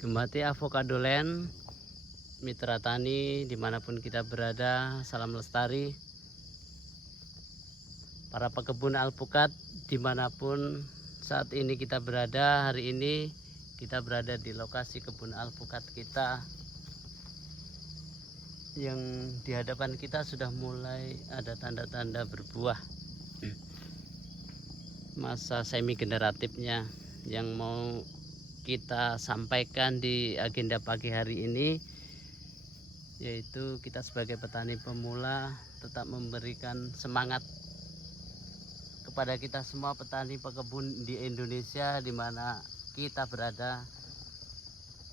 Gembati Avocado Land, mitra tani dimanapun kita berada, salam lestari. Para pekebun alpukat dimanapun saat ini kita berada, hari ini kita berada di lokasi kebun alpukat kita, yang di hadapan kita sudah mulai ada tanda-tanda berbuah. Masa semi generatifnya yang mau kita sampaikan di agenda pagi hari ini, yaitu kita sebagai petani pemula tetap memberikan semangat kepada kita semua petani pekebun di Indonesia di mana kita berada.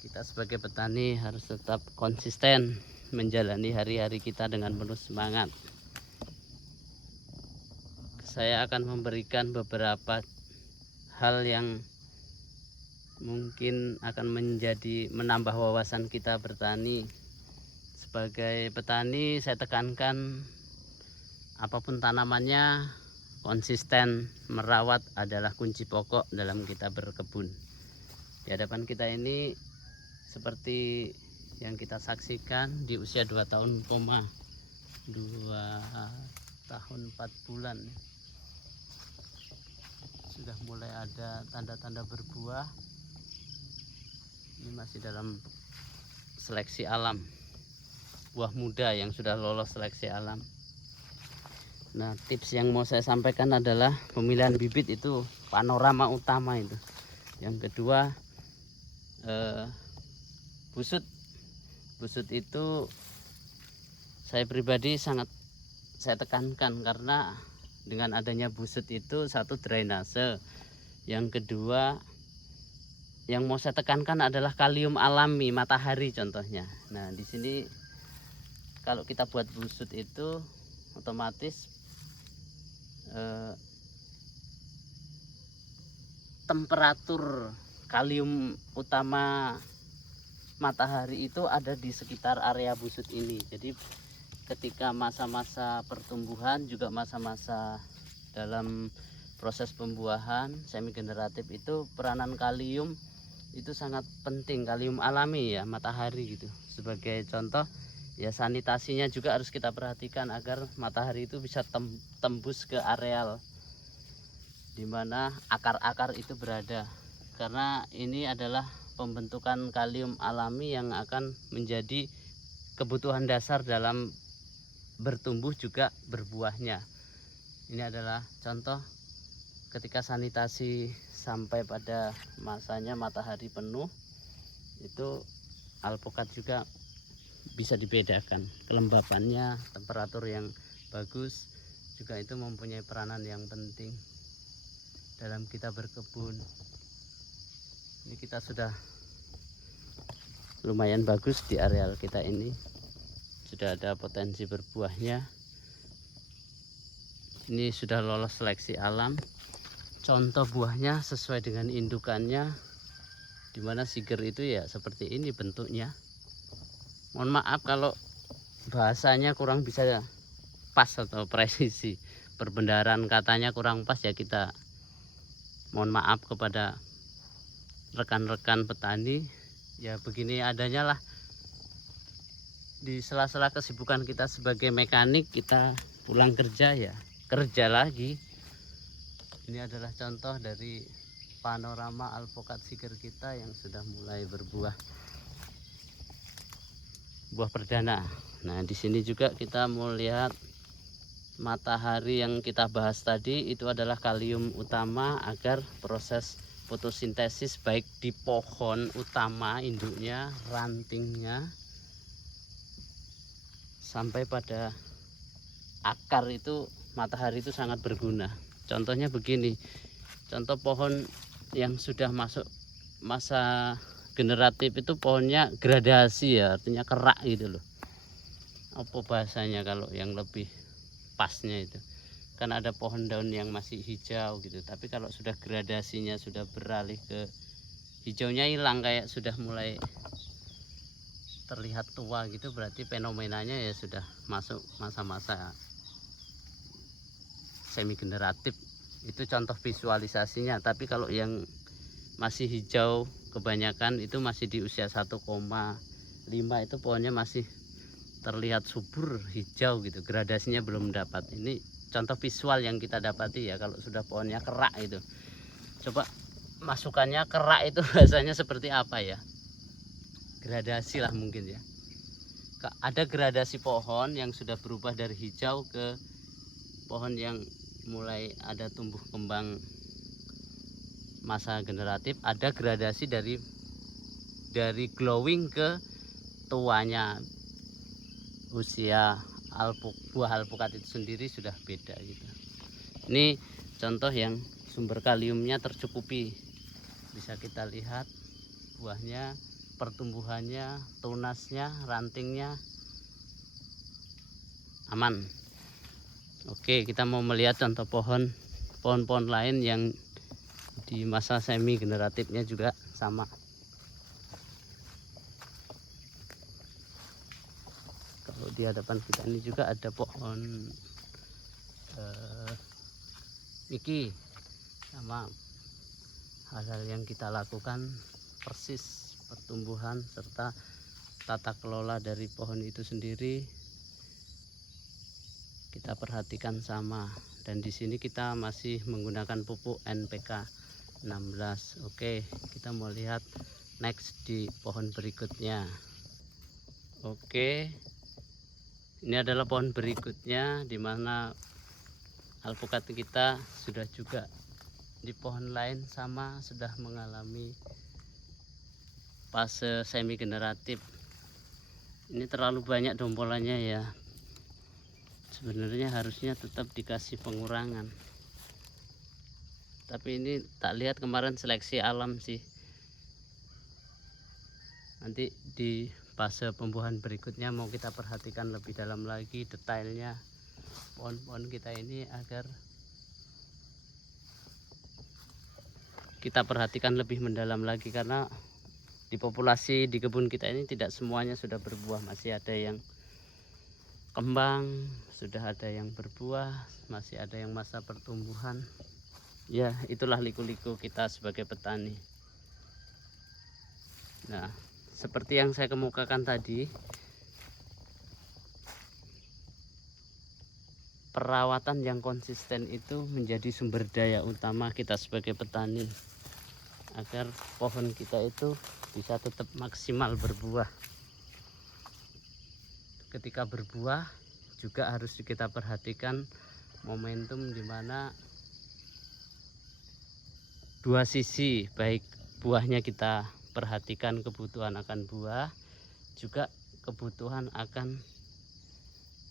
Kita sebagai petani harus tetap konsisten menjalani hari-hari kita dengan penuh semangat. Saya akan memberikan beberapa hal yang mungkin akan menambah wawasan kita bertani. Sebagai petani, saya tekankan apapun tanamannya, konsisten merawat adalah kunci pokok dalam kita berkebun. Di hadapan kita ini seperti yang kita saksikan di usia 2 tahun, 2 tahun 4 bulan sudah mulai ada tanda-tanda berbuah. Ini masih dalam seleksi alam, buah muda yang sudah lolos seleksi alam. Nah, tips yang mau saya sampaikan adalah pemilihan bibit itu panorama utama itu. Yang kedua, busut itu saya pribadi sangat saya tekankan, karena dengan adanya busut itu satu drainase, yang kedua yang mau saya tekankan adalah kalium alami matahari contohnya. Nah, di sini kalau kita buat busut itu otomatis temperatur kalium utama matahari itu ada di sekitar area busut ini. Jadi ketika masa-masa pertumbuhan, juga masa-masa dalam proses pembuahan semi generatif itu, peranan kalium itu sangat penting, kalium alami ya, matahari gitu. Sebagai contoh ya, sanitasinya juga harus kita perhatikan agar matahari itu bisa tembus ke areal di mana akar-akar itu berada, karena ini adalah pembentukan kalium alami yang akan menjadi kebutuhan dasar dalam bertumbuh juga berbuahnya. Ini adalah contoh ketika sanitasi sampai pada masanya matahari penuh, itu alpukat juga bisa dibedakan kelembapannya, temperatur yang bagus juga itu mempunyai peranan yang penting dalam kita berkebun. Ini kita sudah lumayan bagus di areal kita ini, sudah ada potensi berbuahnya. Ini sudah lolos seleksi alam. Contoh buahnya sesuai dengan indukannya, dimana siger itu ya seperti ini bentuknya. Mohon maaf kalau bahasanya kurang bisa pas atau presisi, perbendaharaan katanya kurang pas ya, kita mohon maaf kepada rekan-rekan petani. Ya begini adanya lah, di sela-sela kesibukan kita sebagai mekanik, kita pulang kerja ya kerja lagi. Ini adalah contoh dari panorama alpukat siger kita yang sudah mulai berbuah, buah perdana. Nah, di sini juga kita mau lihat matahari yang kita bahas tadi, itu adalah kalium utama agar proses fotosintesis baik di pohon utama induknya, rantingnya, sampai pada akar itu matahari itu sangat berguna. Contohnya begini, contoh pohon yang sudah masuk masa generatif itu pohonnya gradasi ya, artinya kerak gitu loh. Apa bahasanya kalau yang lebih pasnya itu? Kan ada pohon daun yang masih hijau gitu, tapi kalau sudah gradasinya sudah beralih ke hijaunya hilang, kayak sudah mulai terlihat tua gitu, berarti fenomenanya ya sudah masuk masa-masa semi generatif. Itu contoh visualisasinya. Tapi kalau yang masih hijau kebanyakan itu masih di usia 1,5, itu pohonnya masih terlihat subur hijau gitu, gradasinya belum dapat. Ini contoh visual yang kita dapati ya, kalau sudah pohonnya kerak itu. Coba masukannya kerak itu rasanya seperti apa ya, gradasi lah mungkin ya. Ada gradasi pohon yang sudah berubah dari hijau ke pohon yang mulai ada tumbuh kembang masa generatif, ada gradasi dari glowing ke tuanya. Usia buah alpukat itu sendiri sudah beda gitu. Ini contoh yang sumber kaliumnya tercukupi, bisa kita lihat buahnya, pertumbuhannya, tunasnya, rantingnya aman. Oke, kita mau melihat contoh pohon-pohon lain yang di masa semi generatifnya juga sama. Kalau di hadapan kita ini juga ada pohon Miki. Sama hal-hal yang kita lakukan persis, pertumbuhan serta tata kelola dari pohon itu sendiri kita perhatikan sama. Dan di sini kita masih menggunakan pupuk NPK 16. Oke, kita mau lihat next di pohon berikutnya. Oke, ini adalah pohon berikutnya, di mana alpukat kita sudah juga di pohon lain sama sudah mengalami fase semi generatif. Ini terlalu banyak dompolannya ya. Sebenarnya harusnya tetap dikasih pengurangan. Tapi ini tak lihat kemarin seleksi alam sih. Nanti di fase pembuahan berikutnya mau kita perhatikan lebih dalam lagi detailnya pohon-pohon kita ini, agar kita perhatikan lebih mendalam lagi, karena di populasi di kebun kita ini tidak semuanya sudah berbuah, masih ada yang kembang, sudah ada yang berbuah, masih ada yang masa pertumbuhan. Ya, itulah liku-liku kita sebagai petani. Nah, seperti yang saya kemukakan tadi, perawatan yang konsisten itu menjadi sumber daya utama kita sebagai petani, agar pohon kita itu bisa tetap maksimal berbuah. Ketika berbuah juga harus kita perhatikan momentum di mana dua sisi, baik buahnya kita perhatikan kebutuhan akan buah, juga kebutuhan akan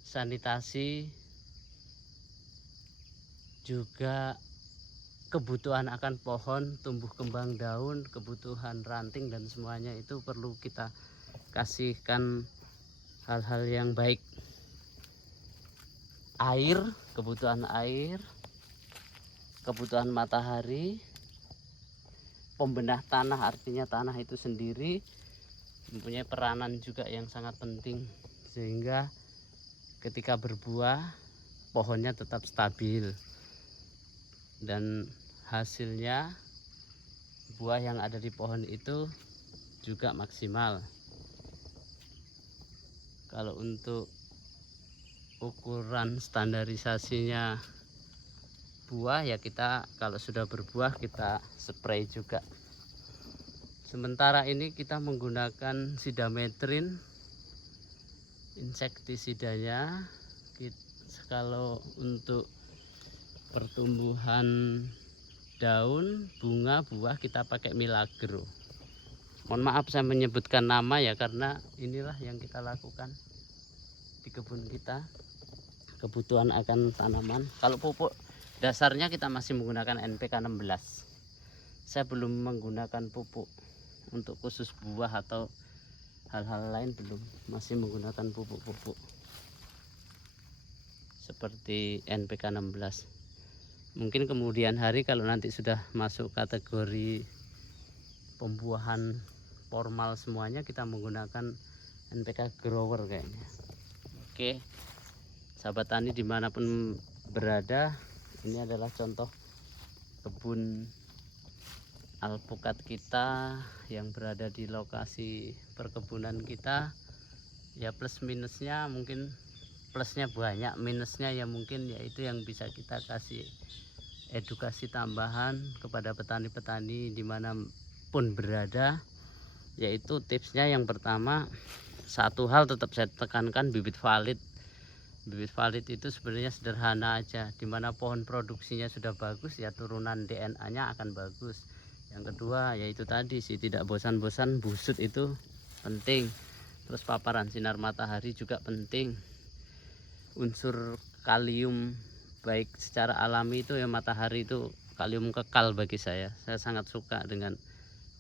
sanitasi, juga kebutuhan akan pohon, tumbuh kembang daun, kebutuhan ranting dan semuanya itu perlu kita kasihkan hal-hal yang baik. Air, kebutuhan air, kebutuhan matahari, pembenah tanah, artinya tanah itu sendiri mempunyai peranan juga yang sangat penting, sehingga ketika berbuah pohonnya tetap stabil dan hasilnya buah yang ada di pohon itu juga maksimal. Kalau untuk ukuran standarisasinya buah ya, kita kalau sudah berbuah kita spray juga. Sementara ini kita menggunakan sidametrin, insektisidanya. Kalau untuk pertumbuhan daun, bunga, buah kita pakai Milagro. Mohon maaf saya menyebutkan nama ya, karena inilah yang kita lakukan di kebun kita, kebutuhan akan tanaman. Kalau pupuk dasarnya kita masih menggunakan NPK 16. Saya belum menggunakan pupuk untuk khusus buah atau hal-hal lain, belum. Masih menggunakan pupuk-pupuk seperti NPK 16. Mungkin kemudian hari kalau nanti sudah masuk kategori pembuahan formal semuanya, kita menggunakan NPK grower kayaknya. Oke, sahabat tani dimanapun berada, ini adalah contoh kebun alpukat kita yang berada di lokasi perkebunan kita, ya plus minusnya mungkin plusnya banyak, minusnya ya mungkin yaitu yang bisa kita kasih edukasi tambahan kepada petani-petani dimanapun berada, yaitu tipsnya yang pertama, satu hal tetap saya tekankan, bibit valid. Bibit valid itu sebenarnya sederhana aja, dimana pohon produksinya sudah bagus ya turunan DNA-nya akan bagus. Yang kedua yaitu tadi sih, tidak bosan-bosan busut itu penting. Terus paparan sinar matahari juga penting. Unsur kalium baik secara alami itu ya matahari itu kalium kekal bagi saya sangat suka dengan,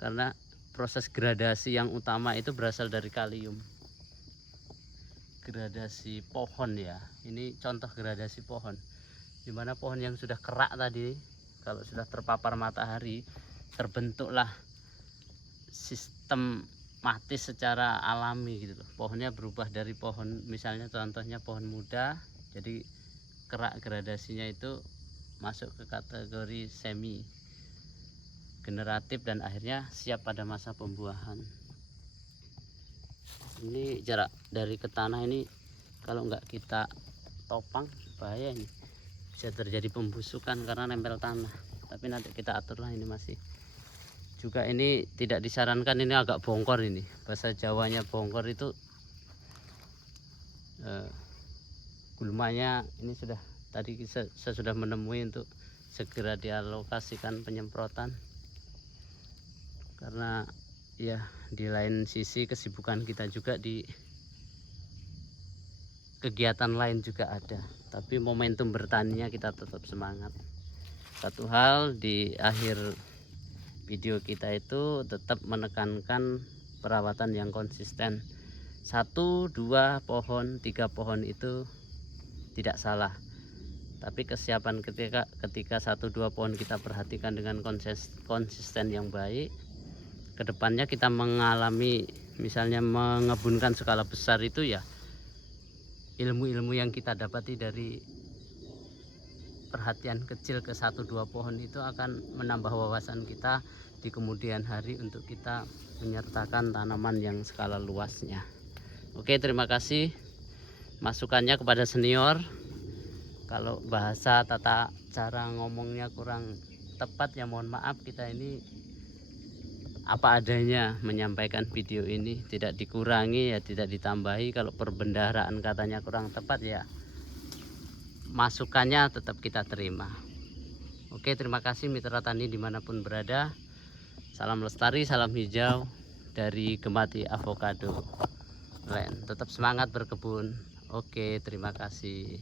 karena proses gradasi yang utama itu berasal dari kalium. Gradasi pohon ya, ini contoh gradasi pohon, dimana pohon yang sudah kerak tadi kalau sudah terpapar matahari terbentuklah sistem mati secara alami gitu loh. Pohonnya berubah dari pohon, misalnya contohnya pohon muda, jadi kerak gradasinya itu masuk ke kategori semi generatif dan akhirnya siap pada masa pembuahan. Ini jarak dari ke tanah ini kalau nggak kita topang bahaya, ini bisa terjadi pembusukan karena nempel tanah, tapi nanti kita aturlah. Ini masih juga, ini tidak disarankan, ini agak bongkor, ini bahasa Jawanya bongkor itu gulmanya ini sudah tadi saya sudah menemui untuk segera dialokasikan penyemprotan, karena ya di lain sisi kesibukan kita juga di kegiatan lain juga ada, tapi momentum bertaninya kita tetap semangat. Satu hal di akhir video kita itu tetap menekankan perawatan yang konsisten. 1, 2 pohon, 3 pohon itu tidak salah, tapi kesiapan ketika 1, 2 pohon kita perhatikan dengan konsisten yang baik, kedepannya kita mengalami misalnya mengebunkan skala besar itu ya ilmu-ilmu yang kita dapati dari perhatian kecil ke 1, 2 pohon itu akan menambah wawasan kita di kemudian hari untuk kita menyertakan tanaman yang skala luasnya. Oke, terima kasih masukannya kepada senior. Kalau bahasa tata cara ngomongnya kurang tepat ya mohon maaf, kita ini apa adanya menyampaikan video ini, tidak dikurangi ya tidak ditambahi. Kalau perbendaharaan katanya kurang tepat ya masukannya tetap kita terima. Oke, terima kasih mitra tani dimanapun berada. Salam lestari, salam hijau dari Gemati Avocado Land. Tetap semangat berkebun. Oke, terima kasih.